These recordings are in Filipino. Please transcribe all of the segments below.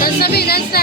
Dance na, Bi, dance na.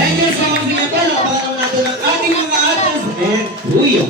And this song, pinapalapakan natin ang ating mga artists and Ruyo.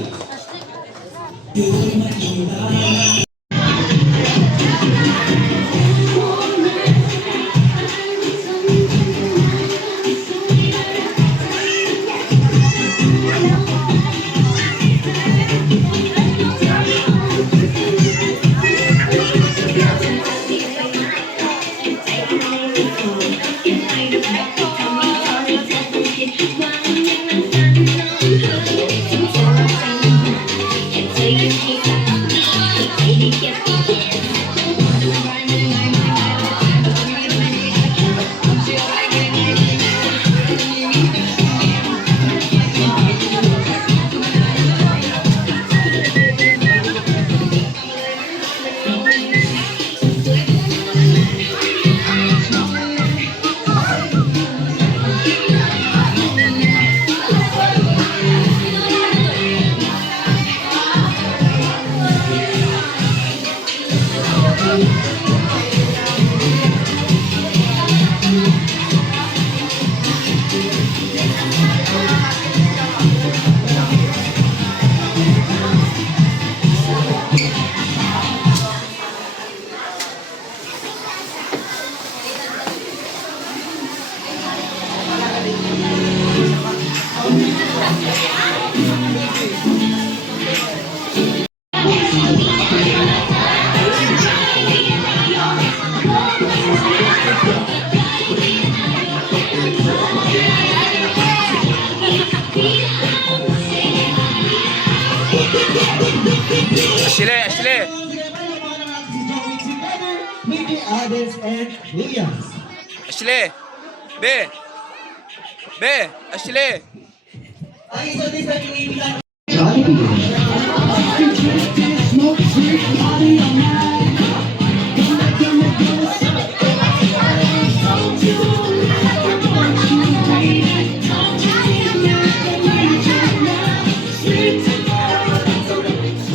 Ashley! Ashley! Be! Ashley!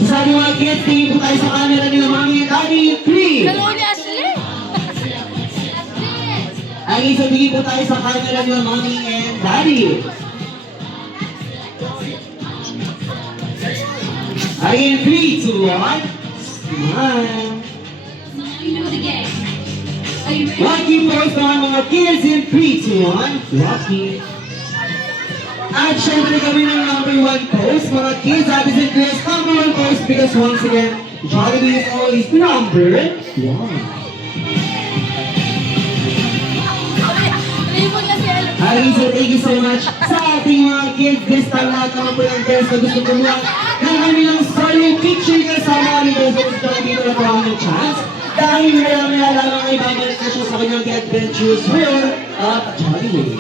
Sabi mga kids, tingin po tayo sa camera nila, Mami and Daddy. 3! Hello ni Ashley. Ang isa, tingin po tayo sa camera nila, Mami and Daddy. Again, 3, 2, 1. Smile. Lucky pose naman mga kids in 3, 2, 1. Lucky. At syempre kami ng number 1 pose, mga kids, Abby's and Chris, number 1 pose because once again, Jollibee is always number 1. Alisa, thank you so much sa ating mga kids. This time lahat naman po ng girls na gusto kumuha ng kanilang solo picture kasama ni Jose sa Jollibee na po ng chance. Dahil lamang ay babalik na siya sa kanyang adventures world at Johnny Wayne.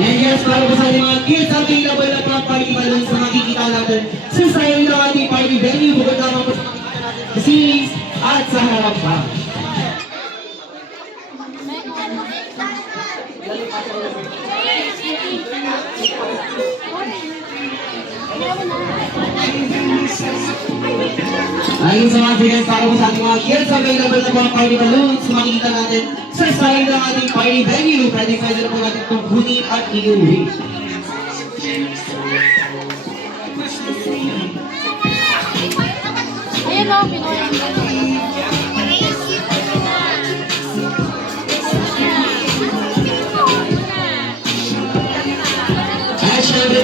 Yan guys, para po sa ating mga kids, available na po ang party balloons na makikita natin sa side ng ating party venue. Bukod naman po sa makikita natin sa series at sa harap pa. Ayun sa mga guys, para po sa ating mga kids, available na po ang party balloons na makikita natin sa side ng ating party venue. Pwede na po natin itong kunin at iuwi. Ayun o, pinuha. At syempre,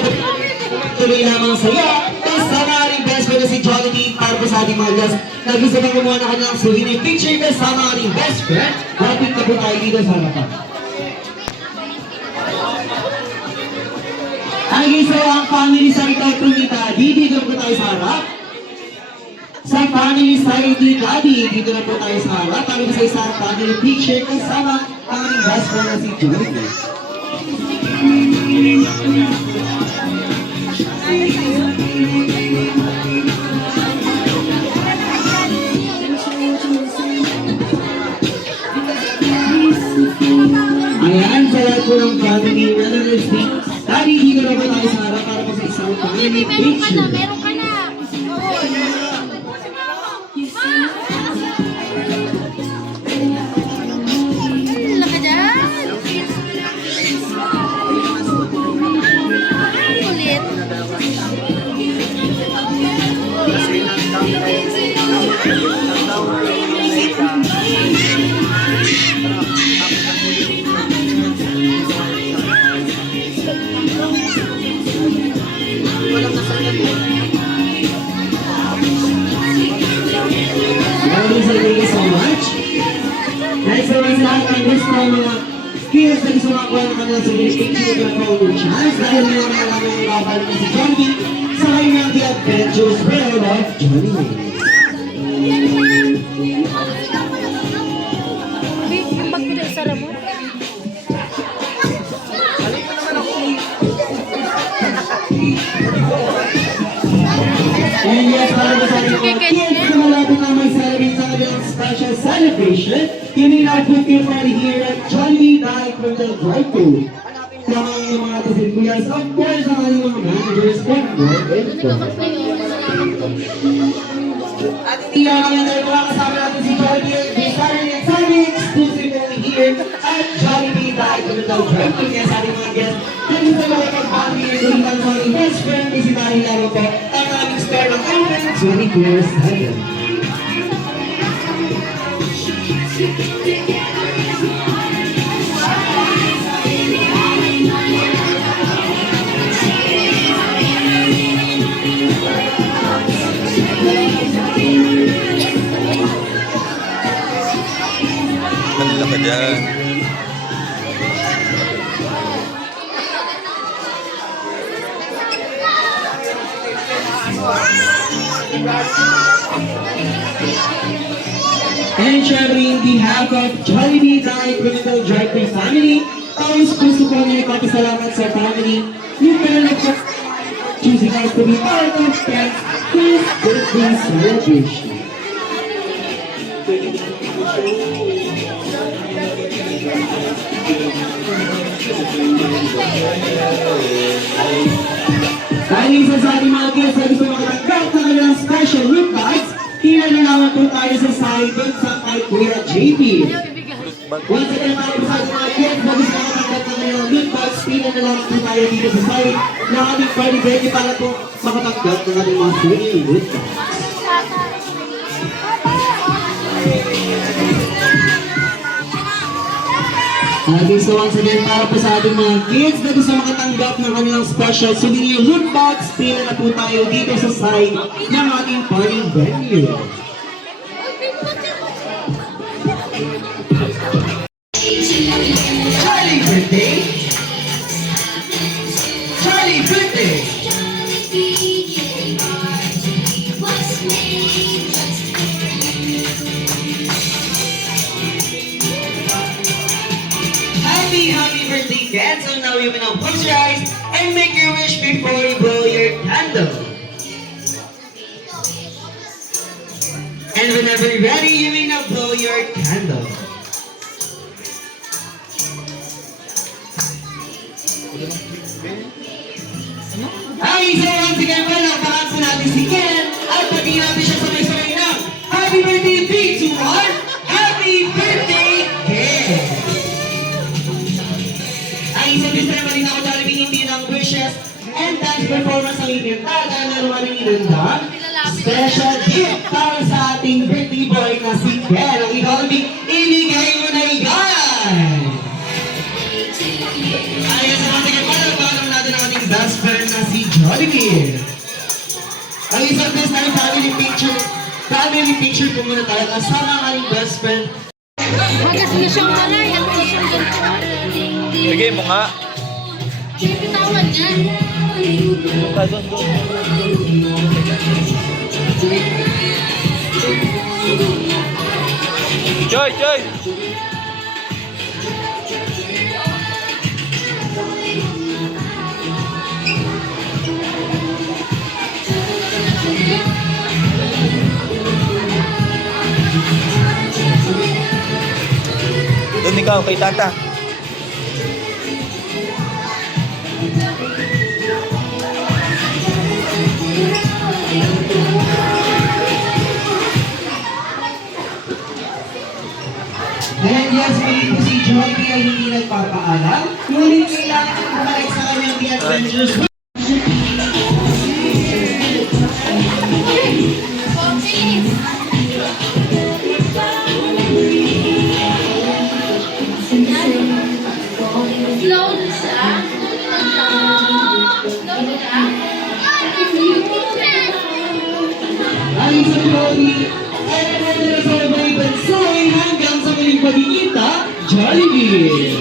tuloy lamang saya. Kasama ating best friend na si Jollibee para po sa ating mga guests. Nag-gusto bang kumuha na kanyang souvenir picture kasama ating best friend. Rapid na po tayo dito sa harapan. Ang isa ang family side of Tunita. Dito po tayo sa harap. Sa family side ni Daddy, dito na po tayo sa harap. Para po sa isang family picture kasama ang ating best friend na si Jollibee. Ayan, sa lahat po ng family, another thing. Daddy, dito na po tayo sa harap para po sa isang family Meron ka na, picture. meron ka na. Wala ka dyan. Kulit. Thank you so much. Next naman sa lahat ng gusto ng mga kids na gusto makakuha ng kanilang souvenir picture na photo chance dahil may mga namin yung babalik na si Johnny sa kanyang The Adventures World of Johnny Wayne. Babe, yung bag ko dyan sa ramon. And yes, para po sa ating mga kids na malapit na mag-celebrate sa kanilang special celebration, hininapit yung party here at Jollibee dahil from the drive-thru. Lamang yung mga kasilkuyas, of course, ang ating mga managers and more info. At hindi lang naman dahil mga kasama natin si Jollibee, may Saturday and Sunday exclusive only here at Jollibee dahil from the drive-thru. Kaya sa ating mga guests, nandun sa mga pag-bandi ng kulitan sa ating best friend, isinahin laro po ang aming star ng open 24/7. Wala ka dyan. And syempre, in behalf of Jollibee Dine Criminal Drive-Thru family, always gusto ko niya ipapasalamat sa family yung pinanag sa choosing us to be part of Friends this birthday celebration. Dahil isa sa ating mga guests na gusto makatanggap ng kanilang special loot bags, kinalalaman po tayo sa side doon sa kay Kuya JP. Once again, para po sa ating mga guests na gusto makatanggap ng kanilang loot bags, pila na lang po tayo dito sa side ng ating party venue para po makatanggap ng ating mga swinging loot bags. Okay, so once again, para po sa ating mga kids na gusto makatanggap ng kanilang special souvenir loot box, pila na po tayo dito sa side ng ating party venue. Charlie birthday! Charlie birthday! Happy birthday, kids! So now you may now close your eyes and make your wish before you blow your candle. And whenever you're ready, you may now blow your candle. Ay, so once again, palakpakan po natin si Ken at pagiging natin siya sabay-sabay ng Happy Birthday 3, 2, 1! Happy Birthday, Ken! Ay, isang bis na naman din ako Jollibee hindi ng wishes and dance performance ang itinta dahil naroon ng inandang special gift para sa ating birthday boy na si Ken. Ang Jollibee, ibigay mo na yan! Ay, so once again, palakpakan natin ang ating best friend na si Jollibee. Ang isang best na family picture po muna tayo kasama ang ating best friend. Magas na siyang maray. Ano na siyang ganito? Bigay mo nga. Pinipitawan niya. Joy, Joy! Doon ikaw, kay Tata. And yes, muli po si Jollibee ay hindi nagpapaalam. Ngunit kailangan ang bumalik sa kanyang The Adventures. Slow na siya. Slow na siya. Ang isang Jollibee ay naganda na sa may bansoy hanggang sa muling pagkikita, Jollibee!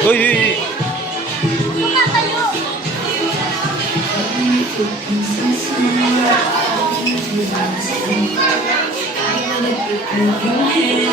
Uy, uy, uy. Your hands